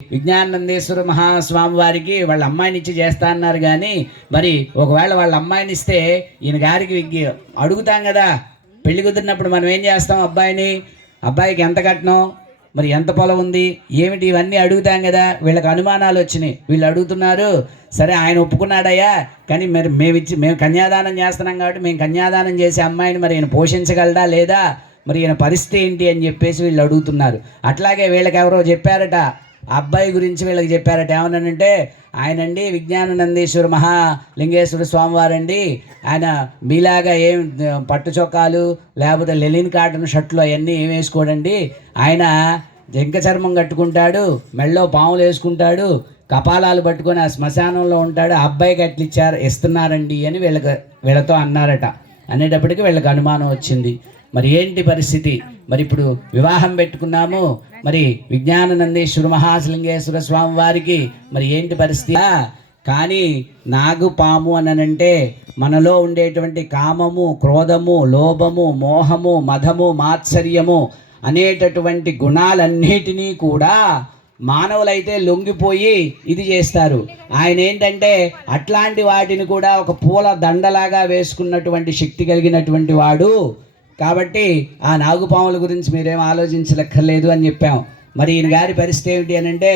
విజ్ఞానందేశ్వర మహాస్వామి వారికి వాళ్ళ అమ్మాయిని ఇచ్చి చేస్తా అన్నారు. కానీ మరి ఒకవేళ వాళ్ళ అమ్మాయిని ఇస్తే ఈయన గారికి అడుగుతాం కదా, పెళ్లి కుదిరినప్పుడు మనం ఏం చేస్తాం, అబ్బాయికి ఎంత కట్నం, మరి ఎంత పొలం ఉంది ఏమిటి, ఇవన్నీ అడుగుతాం కదా. వీళ్ళకి అనుమానాలు వచ్చినాయి. వీళ్ళు అడుగుతున్నారు, సరే ఆయన ఒప్పుకున్నాడయ్యా, కానీ మరి మేము కన్యాదానం చేస్తున్నాం కాబట్టి మేము కన్యాదానం చేసే అమ్మాయిని మరి ఈయన పోషించగలడా లేదా, మరి ఈయన పరిస్థితి ఏంటి అని చెప్పేసి వీళ్ళు అడుగుతున్నారు. అట్లాగే వీళ్ళకి ఎవరో చెప్పారట, అబ్బాయి గురించి వీళ్ళకి చెప్పారట. ఏమన్నానంటే, ఆయనండి విజ్ఞానానందేశ్వర మహాలింగేశ్వర స్వామివారండి, ఆయన మీలాగా ఏం పట్టు చొక్కాలు లేకపోతే లెలిన్ కాటన్ షర్ట్లు అవన్నీ ఏం వేసుకోడండి, ఆయన జింక చర్మం కట్టుకుంటాడు, మెళ్ళో పాములు వేసుకుంటాడు, కపాలాలు పట్టుకొని ఆ శ్మశానంలో ఉంటాడు, ఆ అబ్బాయికి ఇస్తున్నారండి అని వీళ్ళతో అన్నారట. అనేటప్పటికీ వీళ్ళకి అనుమానం వచ్చింది. మరి ఏంటి పరిస్థితి, మరి ఇప్పుడు వివాహం పెట్టుకున్నాము, మరి విజ్ఞానానందేశ్వర మహాలింగేశ్వర స్వామి వారికి మరి ఏంటి పరిస్థితి. కానీ నాగుపాము అనంటే మనలో ఉండేటువంటి కామము, క్రోధము, లోభము, మోహము, మదము, మాత్సర్యము అనేటటువంటి గుణాలన్నిటినీ కూడా మానవులైతే లొంగిపోయి ఇది చేస్తారు. ఆయన ఏంటంటే అట్లాంటి వాటిని కూడా ఒక పూల దండలాగా వేసుకున్నటువంటి శక్తి కలిగినటువంటి వాడు. కాబట్టి ఆ నాగుపాముల గురించి మీరేం ఆలోచించలక్కర్లేదు అని చెప్పాం. మరి ఈయన గారి పరిస్థితి ఏమిటి అని అంటే,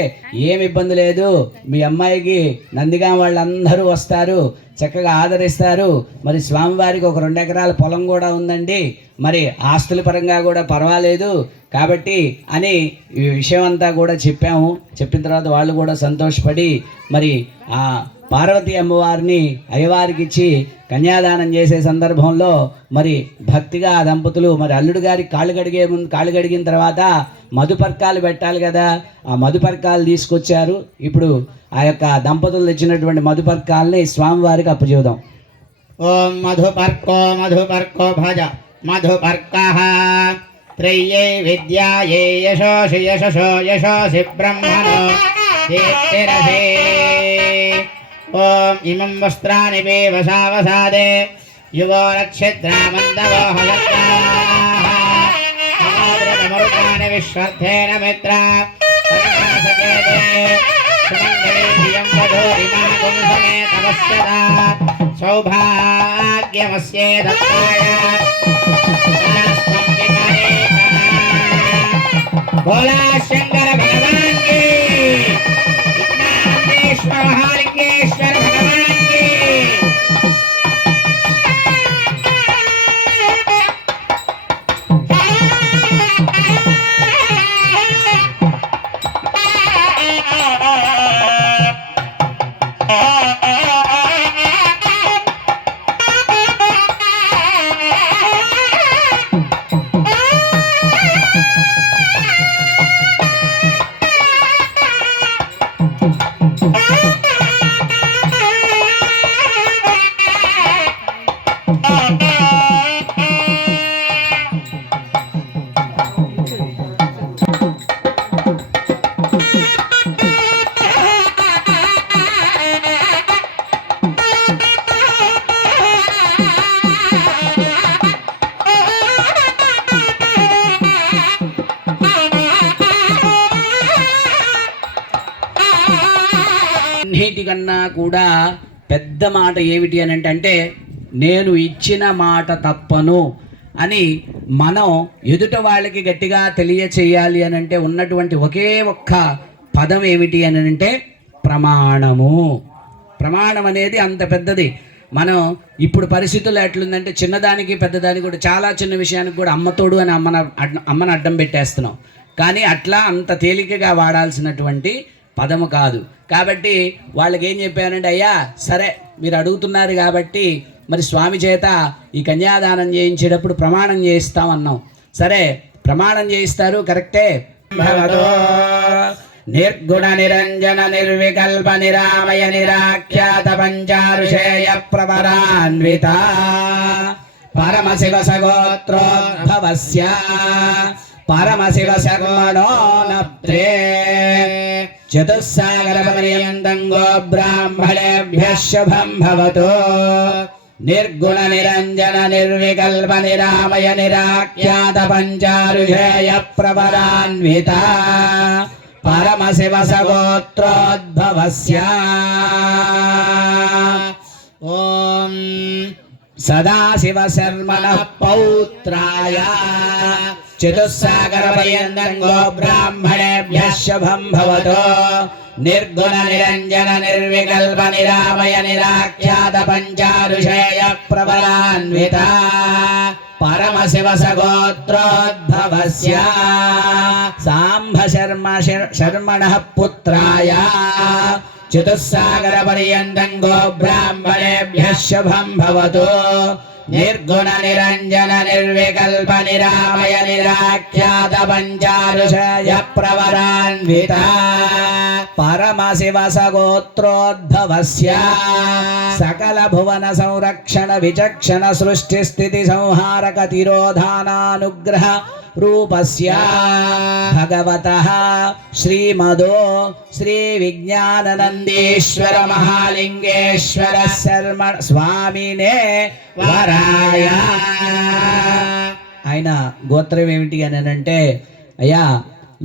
ఏమి ఇబ్బంది లేదు, మీ అమ్మాయికి నందిగా వాళ్ళందరూ వస్తారు, చక్కగా ఆదరిస్తారు. మరి స్వామివారికి ఒక 2 ఎకరాల పొలం కూడా ఉందండి, మరి ఆస్తుల పరంగా కూడా పర్వాలేదు కాబట్టి అని ఈ విషయం అంతా కూడా చెప్పాము. చెప్పిన తర్వాత వాళ్ళు కూడా సంతోషపడి మరి ఆ పార్వతీ అమ్మవారిని అయ్యవారికి ఇచ్చి కన్యాదానం చేసే సందర్భంలో మరి భక్తిగా ఆ దంపతులు మరి అల్లుడు గారికి కాళ్ళు కడిగిన తర్వాత మధుపర్కాలు పెట్టాలి కదా, ఆ మధుపర్కాలు తీసుకొచ్చారు. ఇప్పుడు ఆ యొక్క దంపతులు తెచ్చినటువంటి మధుపర్కాలని స్వామివారికి అప్పచెబుదాం. ఓం మధుపర్కో మధుపర్కో భజ మధుపర్కః త్రయ్యే విద్యాయే యశోషి యశో యశోషి బ్రహ్మణో దీప్తిరసే. ఓం ఇమం వస్త్రాని వసావసాదే యువో నక్షత్రామంతవో హలత్రామృతమరుతాని విశ్వర్థేన మిత్ర పరమాసకేతే సుమంగళీయం వధూరిమాగుం సమేతమస్యదా సౌభాగ్యమస్యే దత్తాయ భోలా శంకర భగవాన్ की विज्ञानेश्वर महालिंगेश्वर भगवान की। అన్నిటికన్నా కూడా పెద్ద మాట ఏమిటి అని అంటే, నేను ఇచ్చిన మాట తప్పను అని మనం ఎదుట వాళ్ళకి గట్టిగా తెలియచేయాలి అని అంటే ఉన్నటువంటి ఒకే ఒక్క పదం ఏమిటి అని అంటే ప్రమాణము. ప్రమాణం అనేది అంత పెద్దది. మనం ఇప్పుడు పరిస్థితుల్లో ఎట్లుందంటే, చిన్నదానికి పెద్దదానికి కూడా, చాలా చిన్న విషయానికి కూడా అమ్మతోడు అని అమ్మని అడ్డం పెట్టేస్తున్నాం. కానీ అట్లా అంత తేలికగా వాడాల్సినటువంటి పదము కాదు. కాబట్టి వాళ్ళకి ఏం చెప్పానంటే, అయ్యా సరే మీరు అడుగుతున్నారు కాబట్టి మరి స్వామి చేత ఈ కన్యాదానం చేయించేటప్పుడు ప్రమాణం చేయిస్తామన్నాం. సరే ప్రమాణం చేయిస్తారు, కరెక్టే. నిర్గుణ నిరంజన నిర్వికల్ప నిరామయ నిరాఖ్యాత పంచారుషేయ ప్రవరాన్విత పరమశివ సగోత్రోద్భవస్య పరమశివ శర్మణో నప్త్రే చతుస్సాగరపర్యంతం గో బ్రాహ్మణేభ్యః శుభం భవతు. నిర్గుణ నిరంజన నిర్వికల్ప నిరామయ నిరాఖ్యాత పంచారుషేయ ప్రవరాన్విత परमशिवसगोत्रोद्भवस्य ॐ सदाशिवशर्मणः पौत्राय चतुस्सागरपर्यन्तं गोब्राह्मणेभ्यः शुभं भवतु निर्गुण निरञ्जन निर्विकल्प निरामय निराख्यात पंचारुषेय प्रबलान्विता परमशिवसगोत्रोद्भवस्य सांभ शर्मणः पुत्राय चतुस्सागरपर्यन्तं गोब्राह्मणेभ्यः शुभं भवतु निर्गुण निरञ्जन निर्विकल्प निरामय निराख्यात पंचारुषय प्रवरान्विता परमशिवसगोत्रोद्भवस्य सकल भुवन संरक्षण विचक्षण सृष्टि स्थिति संहारक तिरोधानानुग्रह रूपस्य भगवतः श्रीमदो श्री विज्ञाननंदीश्वर महालिंगेश्वर शर्म स्वामिने వరాయ. ఆయన గోత్రం ఏమిటి అని అంటే, అయ్యా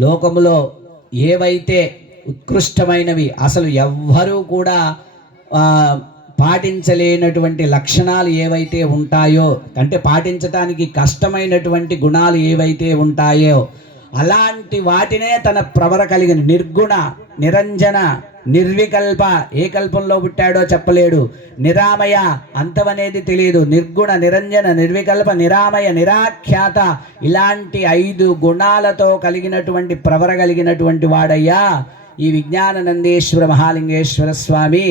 లోకములో ఏవైతే ఉత్కృష్టమైనవి అసలు ఎవ్వరూ కూడా పాటించలేనటువంటి లక్షణాలు ఏవైతే ఉంటాయో, అంటే పాటించటానికి కష్టమైనటువంటి గుణాలు ఏవైతే ఉంటాయో అలాంటి వాటినే తన ప్రవర కలిగిన నిర్గుణ నిరంజన నిర్వికల్ప, ఏ కల్పంలో పుట్టాడో చెప్పలేడు, నిరామయ అంతమనేది తెలియదు, నిర్గుణ నిరంజన నిర్వికల్ప నిరామయ నిరాఖ్యాత ఇలాంటి 5 గుణాలతో కలిగినటువంటి ప్రవర కలిగినటువంటి వాడయ్యా ఈ విజ్ఞాననందేశ్వర మహాలింగేశ్వర స్వామి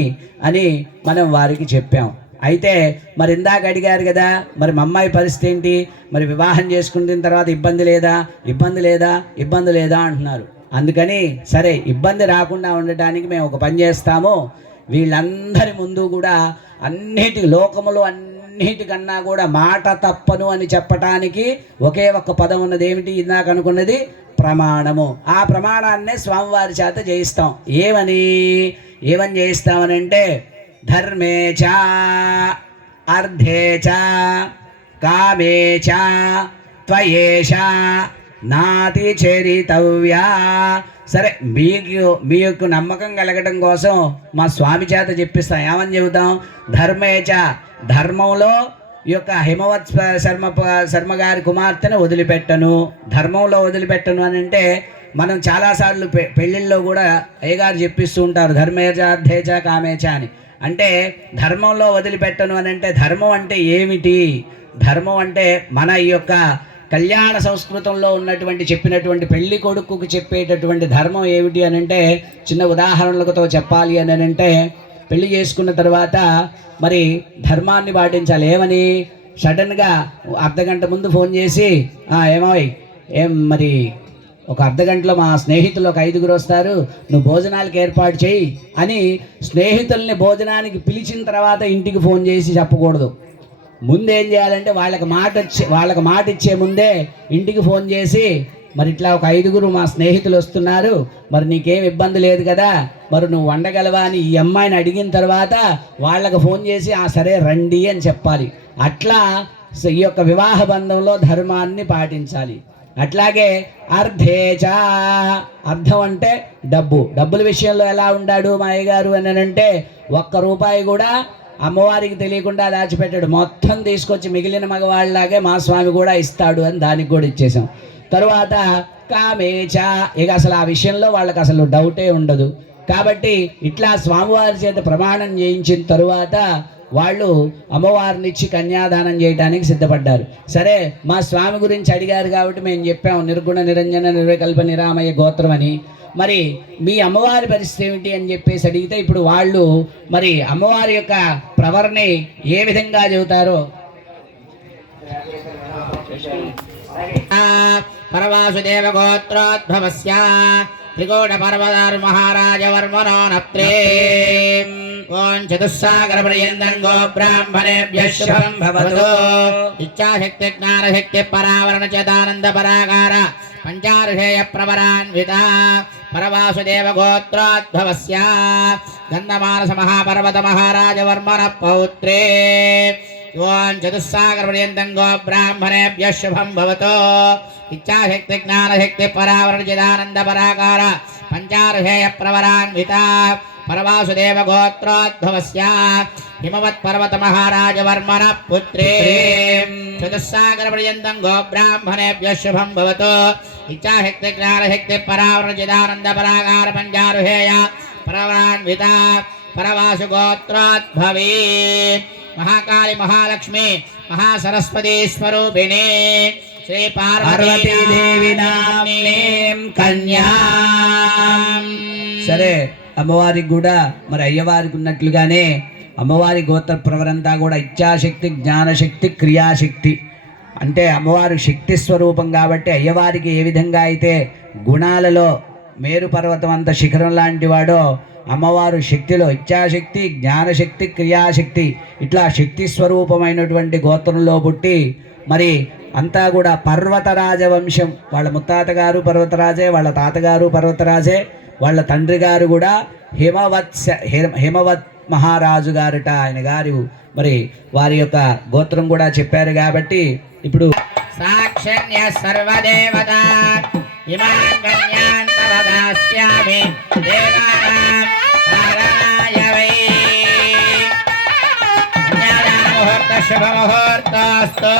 అని మనం వారికి చెప్పాం. అయితే మరి ఇందాక అడిగారు కదా, మరి మా అమ్మాయి పరిస్థితి ఏంటి, మరి వివాహం చేసుకున్న తర్వాత ఇబ్బంది లేదా ఇబ్బంది లేదా అంటున్నారు. అందుకని సరే ఇబ్బంది రాకుండా ఉండటానికి మేము ఒక పని చేస్తాము, వీళ్ళందరి ముందు కూడా లోకములో అన్నిటికన్నా కూడా మాట తప్పను అని చెప్పటానికి ఒకే ఒక్క పదం ఉన్నది. ఏమిటి ఇందాక అనుకున్నది? ప్రమాణము. ఆ ప్రమాణాన్నే స్వామివారి చేత చేయిస్తాం. ఏమని చేయిస్తామనంటే ధర్మే చ అర్థే చ కామే చ త్వయేష నాతి చరితవ్యా. సరే మీ యొక్క నమ్మకం కలగడం కోసం మా స్వామి చేత చెప్పిస్తాం. ఏమని చెబుతాం? ధర్మేచ, ధర్మంలో ఈ యొక్క హిమవత్ శర్మ గారి కుమార్తెను వదిలిపెట్టను. ధర్మంలో వదిలిపెట్టను అని అంటే మనం చాలాసార్లు పెళ్ళిళ్ళలో కూడా అయ్యగారు చెప్పిస్తూ ఉంటారు ధర్మేచ అర్థేచ కామేచ అని. అంటే ధర్మంలో వదిలిపెట్టను అని అంటే ధర్మం అంటే ఏమిటి? ధర్మం అంటే మన ఈ యొక్క కళ్యాణ సంస్కృతంలో ఉన్నటువంటి చెప్పినటువంటి పెళ్లి కొడుకుకి చెప్పేటటువంటి ధర్మం ఏమిటి అని అంటే చిన్న ఉదాహరణలతో చెప్పాలి అని అంటే, పెళ్లి చేసుకున్న తర్వాత మరి ధర్మాన్ని పాటించాలి. ఏమని? సడన్గా అర్ధగంట ముందు ఫోన్ చేసి మరి ఒక అర్ధగంటలో మా స్నేహితులు ఒక 5గురు వస్తారు, నువ్వు భోజనాలకు ఏర్పాటు చేయి అని స్నేహితుల్ని భోజనానికి పిలిచిన తర్వాత ఇంటికి ఫోన్ చేసి చెప్పకూడదు. ముందేం చేయాలంటే వాళ్ళకి మాట ఇచ్చే ముందే ఇంటికి ఫోన్ చేసి, మరి ఇట్లా ఒక 5గురు మా స్నేహితులు వస్తున్నారు, మరి నీకేం ఇబ్బంది లేదు కదా, మరి నువ్వు వండగలవా అని ఈ అమ్మాయిని అడిగిన తర్వాత వాళ్ళకి ఫోన్ చేసి సరే రండి అని చెప్పాలి. అట్లా ఈ యొక్క వివాహ బంధంలో ధర్మాన్ని పాటించాలి. అట్లాగే అర్థేచ, అర్థం అంటే డబ్బుల విషయంలో ఎలా ఉండాడు మా అయ్యగారు అని అంటే ₹1 కూడా అమ్మవారికి తెలియకుండా దాచిపెట్టాడు. మొత్తం తీసుకొచ్చి మిగిలిన మగవాళ్ళలాగే మా స్వామి కూడా ఇస్తాడు అని దానికి కూడా ఇచ్చేసాం. తరువాత కామేచ, ఇక అసలు ఆ విషయంలో వాళ్ళకి అసలు డౌటే ఉండదు. కాబట్టి ఇట్లా స్వామివారి చేత ప్రమాణం చేయించిన తరువాత వాళ్ళు అమ్మవారిని ఇచ్చి కన్యాదానం చేయడానికి సిద్ధపడ్డారు. సరే మా స్వామి గురించి అడిగారు కాబట్టి మేము చెప్పాము నిర్గుణ నిరంజన నిర్వికల్ప నిరామయ గోత్రం అని. మరి మీ అమ్మవారి పరిస్థితి ఏమిటి అని చెప్పేసి అడిగితే ఇప్పుడు వాళ్ళు మరి అమ్మవారి యొక్క ప్రవర్ని ఏ విధంగా చెబుతారో పరవాసుదేవ గోత్రోద్భవస్య త్రికోణ పర్వతార్ మహారాజ వర్మనో నప్త్రే ఓం చతుస్సాగర పర్యంతం గో బ్రాహ్మణేభ్యః శుభం భవతు. ఇచ్ఛాశక్తి జ్ఞానశక్తి పరావరణ చేతానంద పరాకార పంచారుషేయ ప్రవరాన్విత పరవాసుదేవ గోత్రోద్భవస్య గంధమానస మహాపర్వత మహారాజ వర్మణ పౌత్రే ఓం చతుస్సాగర పర్యంతం గో బ్రాహ్మణేభ్యః శుభం భవతు. ఇచ్ఛాశక్తి జ్ఞానశక్తి పరావరణ చిదానంద పరాకార పంచార్హేయ ప్రవరాన్విత పరవాసుదేవ గోత్రోద్భవస్య హిమవత్ పర్వత మహారాజవర్మణ పుత్రే చతుస్సాగర పర్యంతం గోబ్రాహ్మణేభ్యః శుభం భవతు ఇచ్ఛాశక్తి జ్ఞానశక్తి పరావృజిదానంద పరాగార పంచారుహేయ ప్రవరాన్విత పరవాసు గోత్రోద్భవీ మహాకాళి మహాలక్ష్మి మహాసరస్వతీ స్వరూపిణి శ్రీ పార్వతీదేవి నామ్నీం కన్యా. సరే, అమ్మవారికి కూడా మరి అయ్యవారికి ఉన్నట్లుగానే అమ్మవారి గోత్ర ప్రవరంతా కూడా ఇచ్ఛాశక్తి జ్ఞానశక్తి క్రియాశక్తి అంటే అమ్మవారు శక్తి స్వరూపం కాబట్టి అయ్యవారికి ఏ విధంగా అయితే గుణాలలో మేరు పర్వతం అంత శిఖరం లాంటి వాడో అమ్మవారు శక్తిలో ఇచ్ఛాశక్తి జ్ఞానశక్తి క్రియాశక్తి ఇట్లా శక్తి స్వరూపమైనటువంటి గోత్రంలో పుట్టి మరి అంతా కూడా పర్వతరాజ వంశం. వాళ్ళ ముత్తాత గారు పర్వతరాజే, వాళ్ళ తాతగారు పర్వతరాజే, వాళ్ళ తండ్రి గారు కూడా హిమవత్ మహారాజు గారట ఆయన గారు. మరి వారి యొక్క గోత్రం కూడా చెప్పారు కాబట్టి ఇప్పుడు సాక్షన్య సర్వదేవత ఇమాం కన్యాన్ తవ దాస్యామి దేవానాం ధారాయ వై. కన్యాదాన ముహూర్త శుభముహూర్తోస్తు.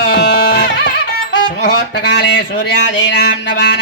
సుముహూర్తకాలే సూర్యాదీనాం నవానాం